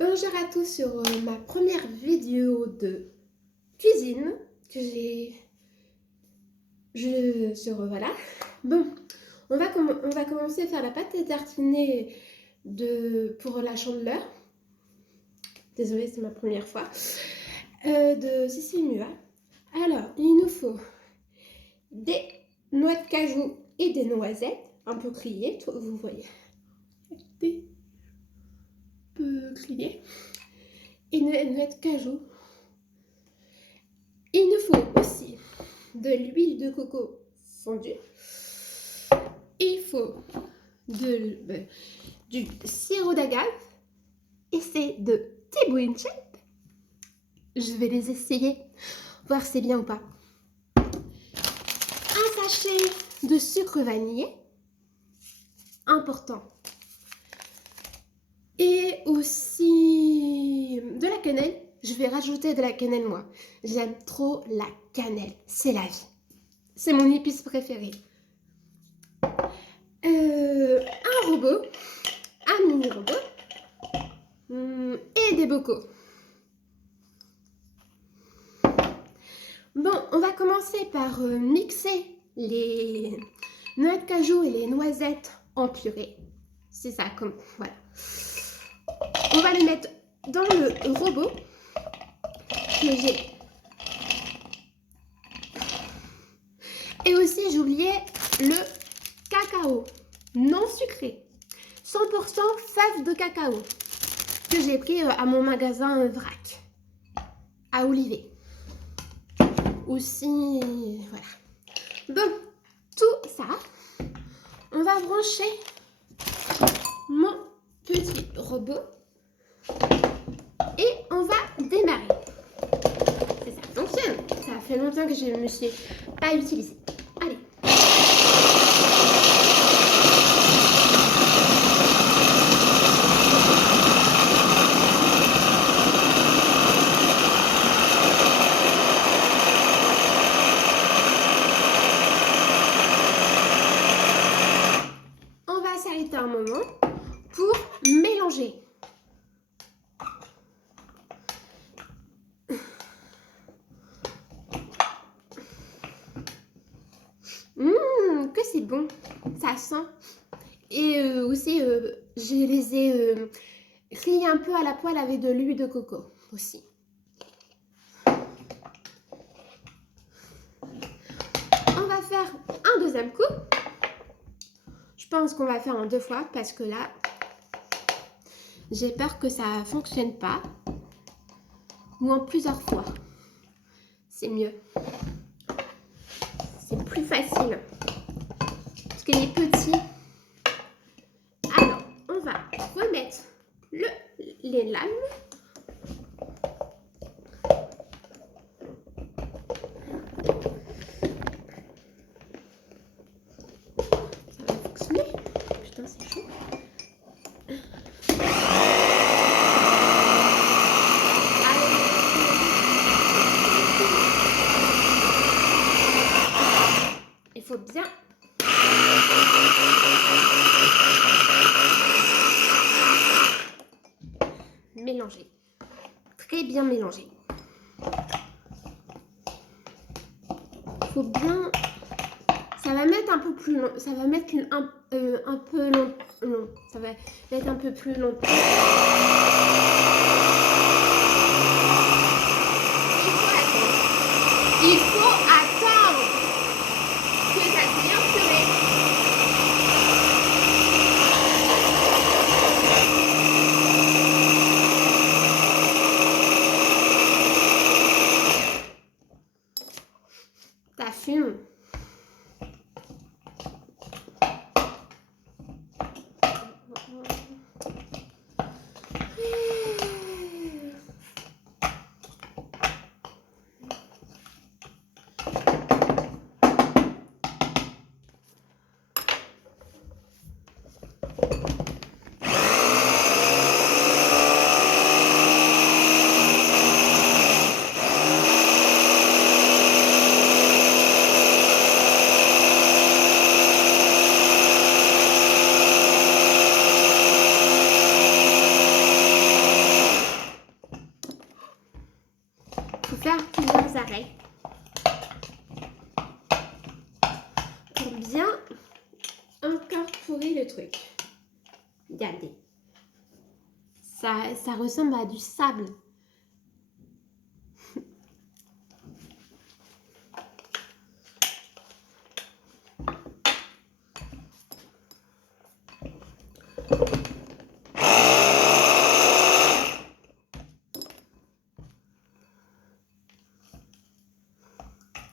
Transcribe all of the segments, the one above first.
Bonjour à tous sur ma première vidéo de cuisine que voilà. Bon, on va commencer à faire la pâte à tartiner pour la Chandeleur. Désolée, c'est ma première fois. De Cécile Mua. Alors, il nous faut des noix de cajou et des noisettes, un peu grillées, vous voyez. Des peu grillées. Et une noix de cajou. Il nous faut aussi de l'huile de coco fondue. Il faut du sirop d'agave et c'est de Thibaut & Shape. Je vais les essayer, voir si c'est bien ou pas. Un sachet de sucre vanillé, important. Et aussi de la cannelle. Je vais rajouter de la cannelle, moi. J'aime trop la cannelle, c'est la vie. C'est mon épice préférée. Un robot, un mini robot et des bocaux. Bon, on va commencer par mixer les noix de cajou et les noisettes en purée. C'est ça, comme voilà. On va les mettre dans le robot que j'ai. Et aussi, j'ai oublié le cacao non sucré. 100% fèves de cacao que j'ai pris à mon magasin Vrac à Olivet. Aussi, voilà. Bon, tout ça, on va brancher mon petit robot et on va démarrer. C'est ça fonctionne. Ça fait longtemps que je ne me suis pas utilisée. Allez. On va s'arrêter un moment pour mélanger. Que c'est bon, ça sent. Et aussi, je les ai grillés un peu à la poêle avec de l'huile de coco aussi. On va faire un deuxième coup. Je pense qu'on va faire en 2 fois parce que là, j'ai peur que ça ne fonctionne pas. Ou en plusieurs fois. C'est mieux. C'est plus facile. Parce qu'il est petit. Alors, on va remettre les lames. Ça va fonctionner. Putain, c'est chaud. Il faut bien mélanger. Très bien mélanger. Il faut bien. Ça va mettre un peu plus long. Ça va mettre un peu long. Ça va mettre un peu plus long. Il faut attendre que ça devienne purée. Ça fume. faut faire plusieurs arrêts pour bien incorporer le truc. Regardez. Ça ressemble à du sable.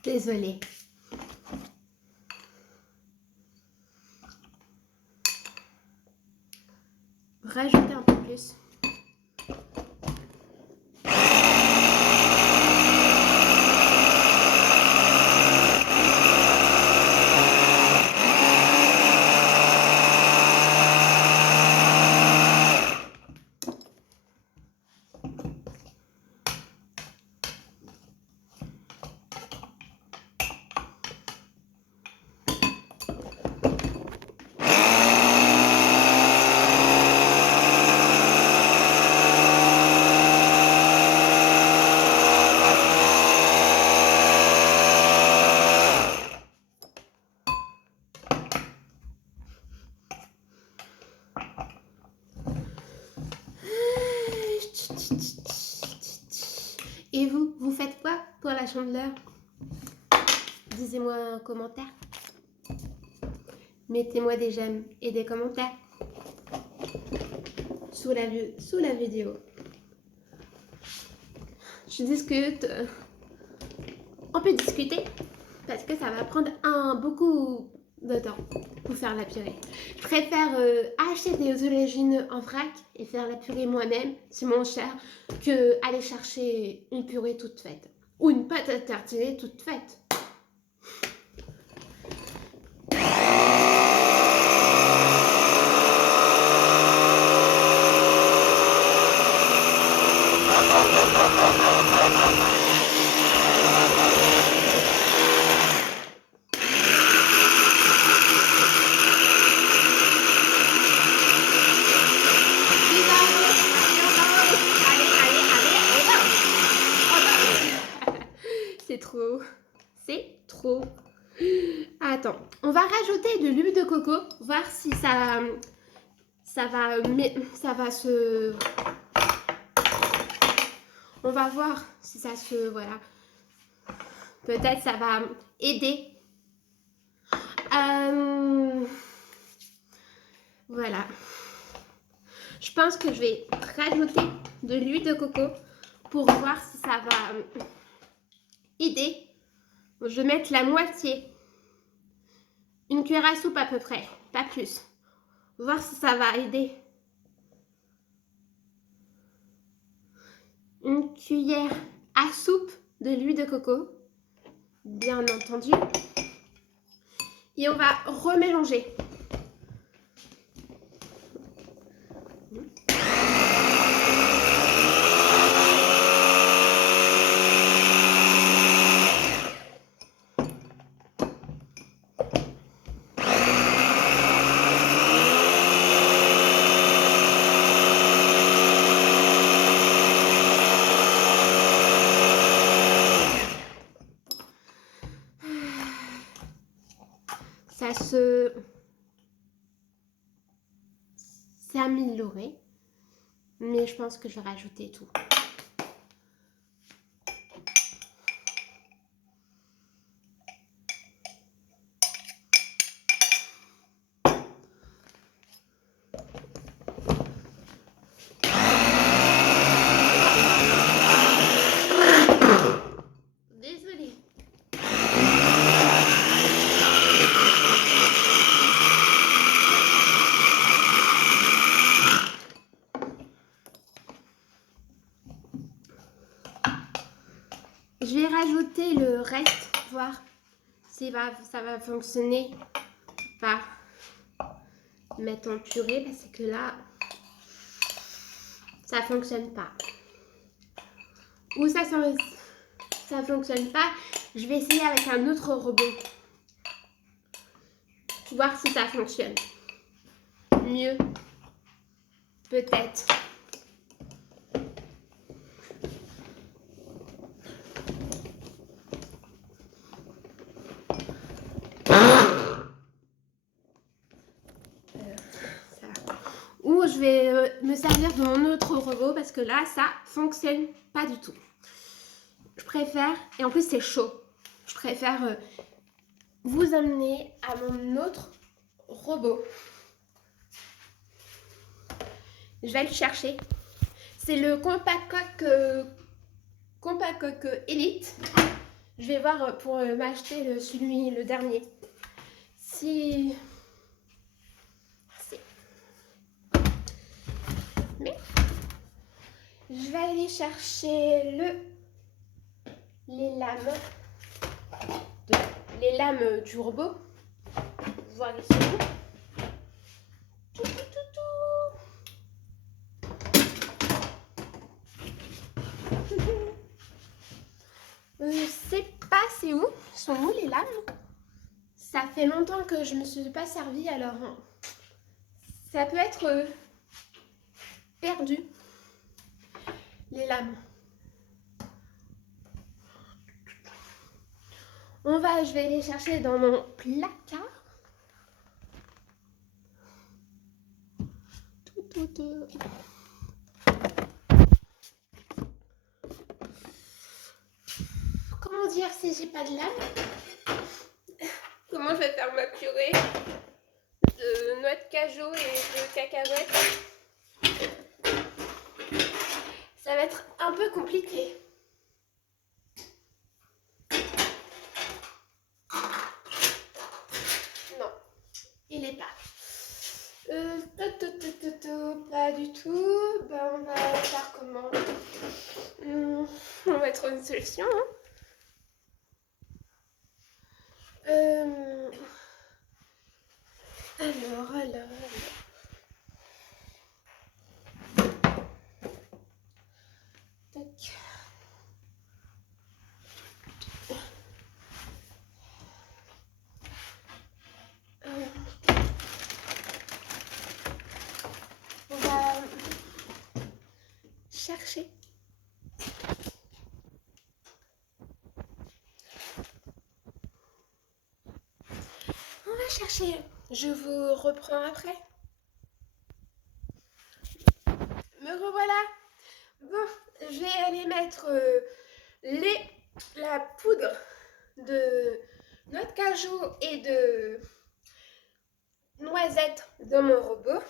Désolée. Rajoutez un peu plus. Et vous faites quoi pour la chandeleur? Disez-moi un commentaire. Mettez-moi des j'aime et des commentaires sous la vidéo. Je discute. On peut discuter parce que ça va prendre beaucoup de temps pour faire la purée. Je préfère acheter des aubergines en vrac et faire la purée moi-même, c'est moins cher, que aller chercher une purée toute faite ou une pâte à tartiner toute faite. C'est trop. Attends, on va rajouter de l'huile de coco, voir si ça va se... On va voir si ça se... Voilà. Peut-être ça va aider. Voilà. Je pense que je vais rajouter de l'huile de coco pour voir si ça va aider. Je vais mettre la moitié. Une cuillère à soupe à peu près, pas plus. Voir si ça va aider. Une cuillère à soupe de l'huile de coco, bien entendu. Et on va remélanger. C'est amélioré, mais je pense que je vais rajouter tout. Désolée. Je vais rajouter le reste, voir si ça va fonctionner. Pas mettre en purée parce que là, ça fonctionne pas. Ou ça fonctionne pas, je vais essayer avec un autre robot. Voir si ça fonctionne mieux. Peut-être. me servir de mon autre robot parce que là, ça fonctionne pas du tout. Je préfère, et en plus c'est chaud, je préfère vous amener à mon autre robot. Je vais le chercher. C'est le Compact Elite. Je vais voir pour m'acheter le dernier. Si... Mais je vais aller chercher les lames du robot. Voir ici. Je sais pas c'est où. Sont où les lames? Ça fait longtemps que je me suis pas servie, alors ça peut être perdu. Les lames. Je vais les chercher dans mon placard. Comment dire si j'ai pas de lame? Comment je vais faire ma purée de noix de cajou et de cacahuètes? Ça va être un peu compliqué. Non, il est pas. Pas du tout. Ben, on va faire comment? On va trouver une solution. Alors. Tac. On va chercher. Je vous reprends après. Me revoilà. Bon, je vais aller mettre la poudre de noix de cajou et de noisettes dans mon robot.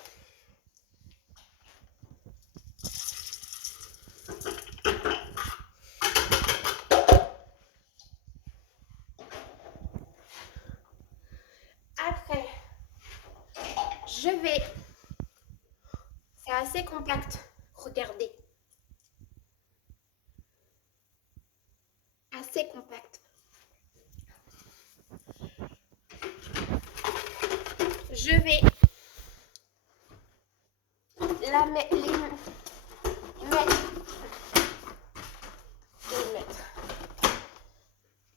Après, je vais... C'est assez compact. Regardez. Assez compact. Je vais la mettre.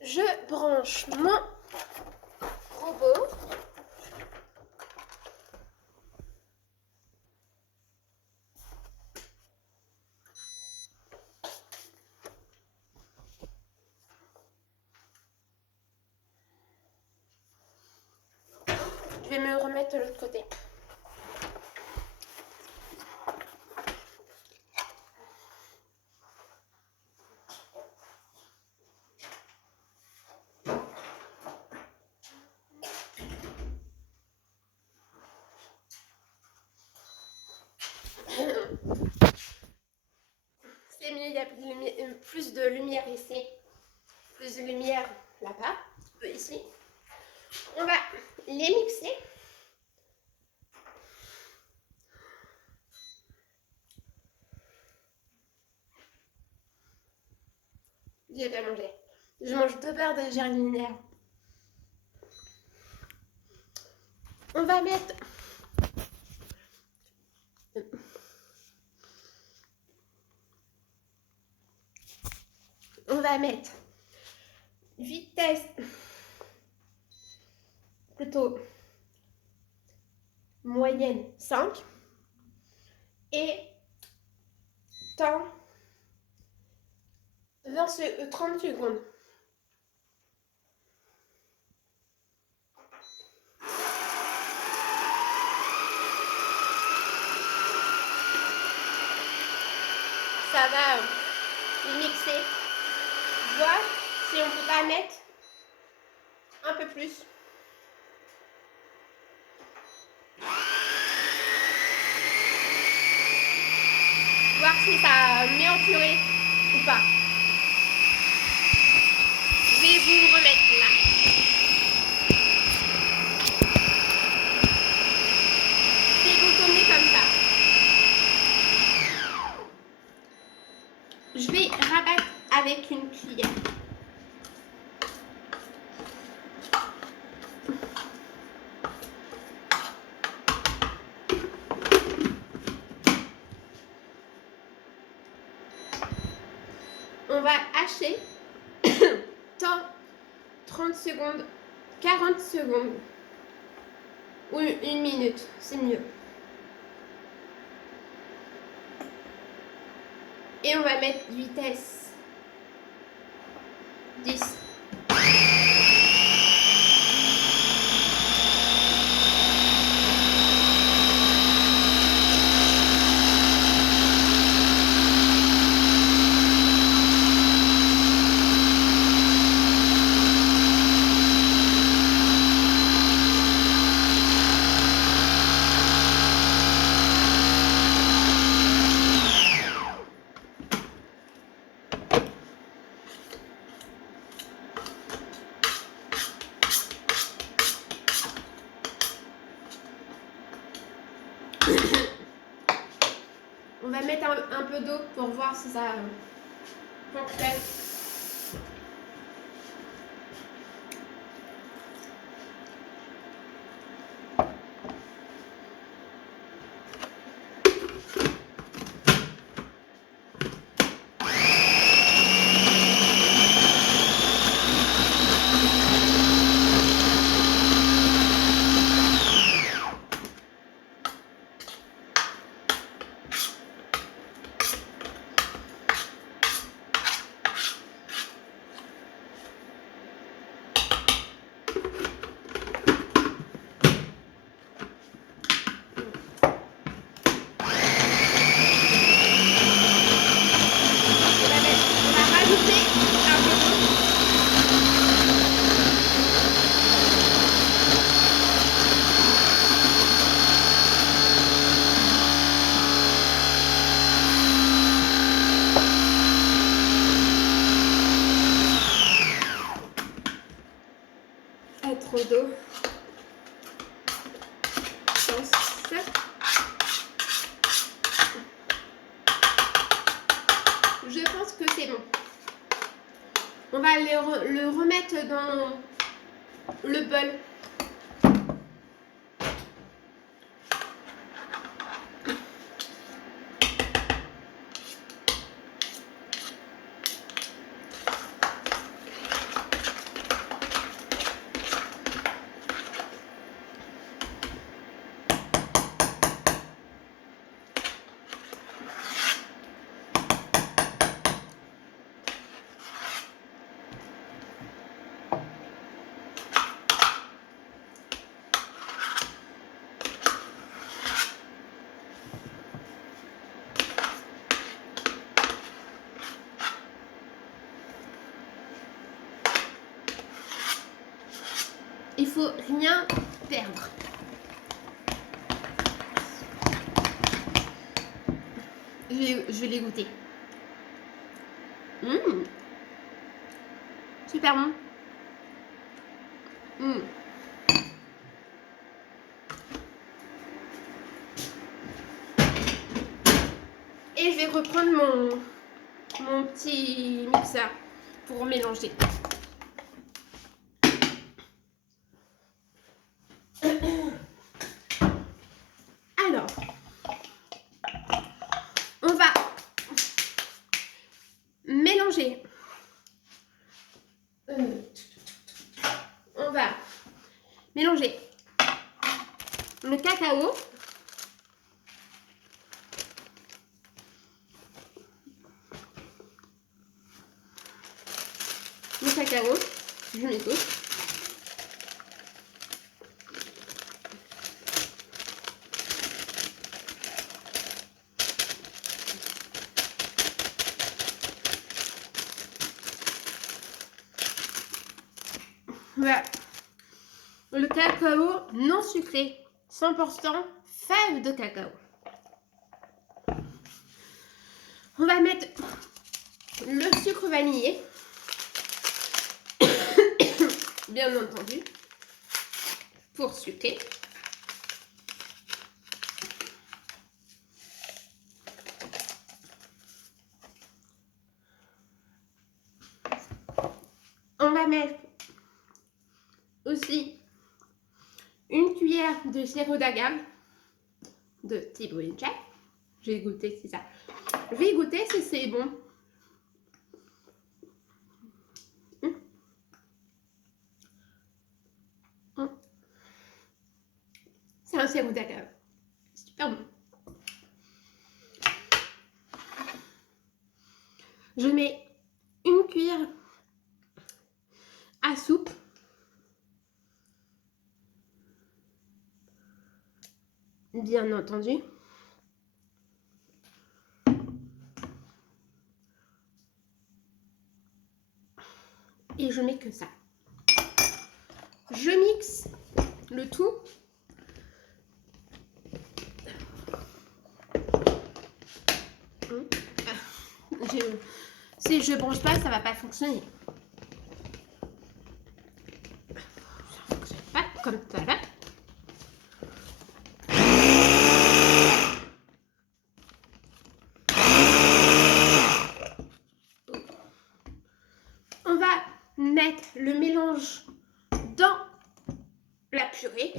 Je branche mon robot. Je vais me remettre de l'autre côté. C'est mieux, il y a plus de lumière ici. Plus de lumière là-bas, ici. On va les mixer. J'ai pas mangé. Je mange 2 barres de germinaire. On va mettre... vitesse plutôt moyenne 5 et temps 30 secondes. ça va mixer. Voir si on peut pas mettre un peu plus. Voir si ça a méenturé ou pas. Je vais vous remettre là. C'est boutonné comme ça. Je vais rabattre avec une cuillère. On va hacher temps 30 secondes, 40 secondes ou une minute, c'est mieux. Et on va mettre vitesse 10. On va mettre un peu d'eau pour voir si ça fonctionne. Trop d'eau. Je pense que c'est bon. On va le remettre dans le bol. Il faut rien perdre. Je vais les goûter. Super bon. Et je vais reprendre mon petit mixeur pour mélanger. Alors, on va mélanger. On va mélanger le cacao. Le cacao, je mets tout. Voilà. Le cacao non sucré, 100% fève de cacao. On va mettre le sucre vanillé, bien entendu, pour sucrer. On va mettre aussi une cuillère de sirop d'agave de type Winchell. Je vais goûter si ça. Je vais goûter si c'est bon. C'est un sirop d'agave. Super bon. Je mets une cuillère à soupe. Bien entendu. Et je mets que ça. Je mixe le tout. Si je ne branche pas, ça va pas fonctionner. Ça fonctionne pas comme ça là. On va mettre le mélange dans la purée.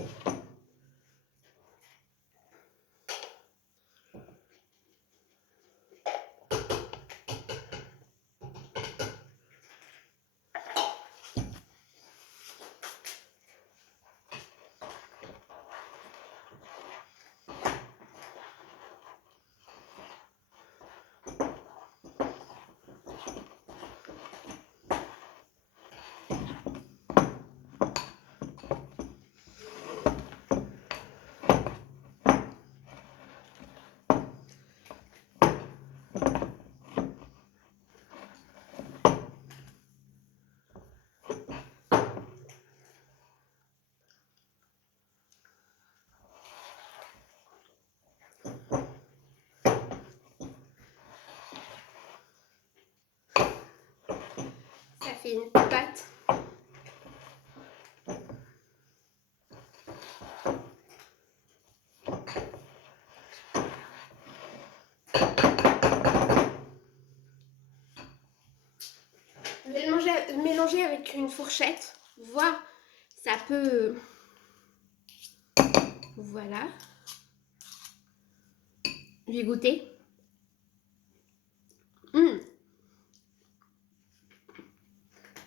Ça fait une pâte. Je vais mélanger avec une fourchette. Voir, ça peut... Voilà. Je vais goûter.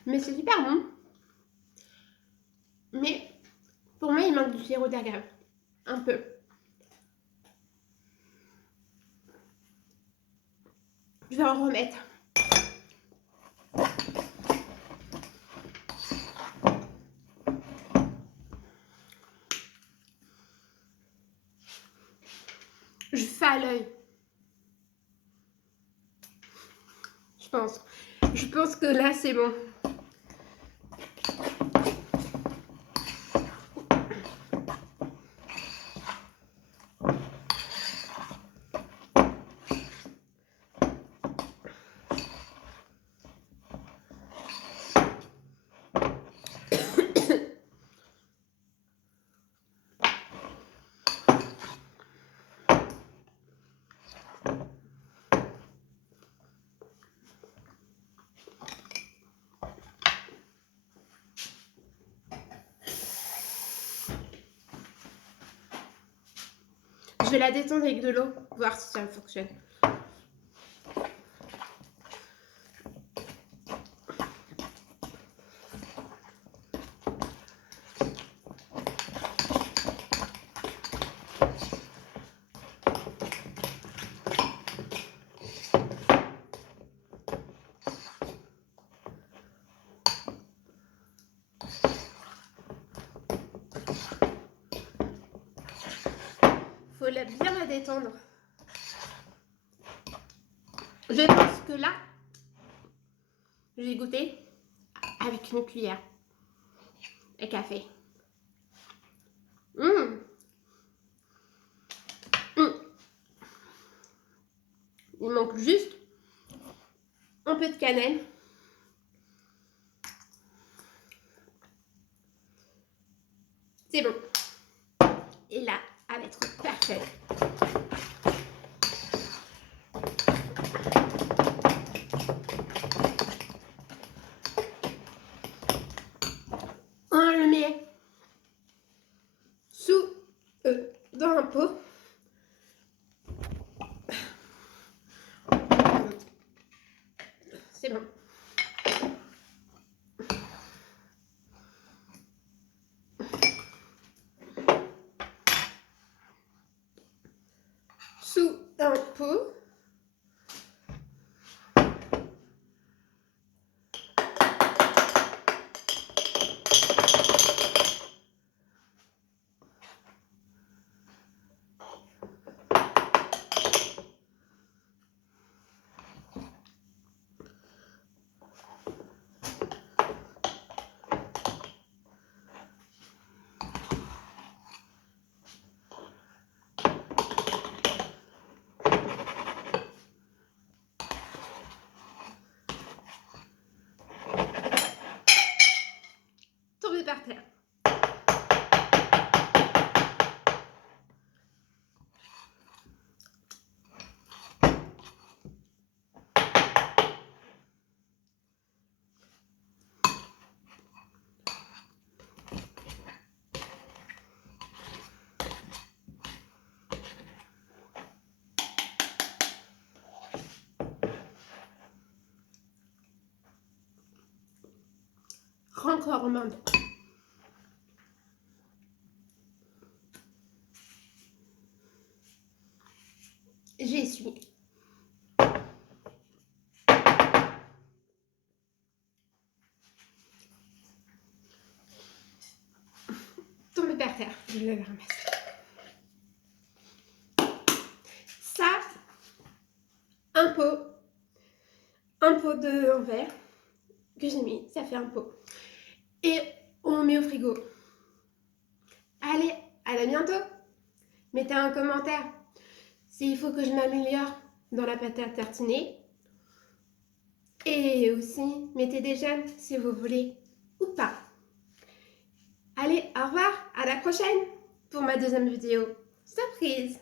Mais c'est super bon. Mais pour moi, il manque du sirop d'agave. Un peu. Je vais en remettre. Je fais à l'œil. Je pense que là, c'est bon. Je vais la détendre avec de l'eau, voir si ça fonctionne. Faut bien la détendre. Je pense que là, je vais goûter avec une cuillère. et café. Mmh. Mmh. Il manque juste un peu de cannelle. C'est bon. Et là, elle va être parfaite. On le met dans un pot. C'est bon. Sous un pot. Tomber par terre. Encore maintenant. J'essuie. Tomber par terre. Je vais le ramasser. Ça, un pot de en verre que j'ai mis, ça fait un pot. Et on met au frigo. Allez, à bientôt. Mettez un commentaire s'il faut que je m'améliore dans la pâte à tartiner. Et aussi, mettez des j'aime si vous voulez ou pas. Allez, au revoir, à la prochaine pour ma deuxième vidéo. Surprise!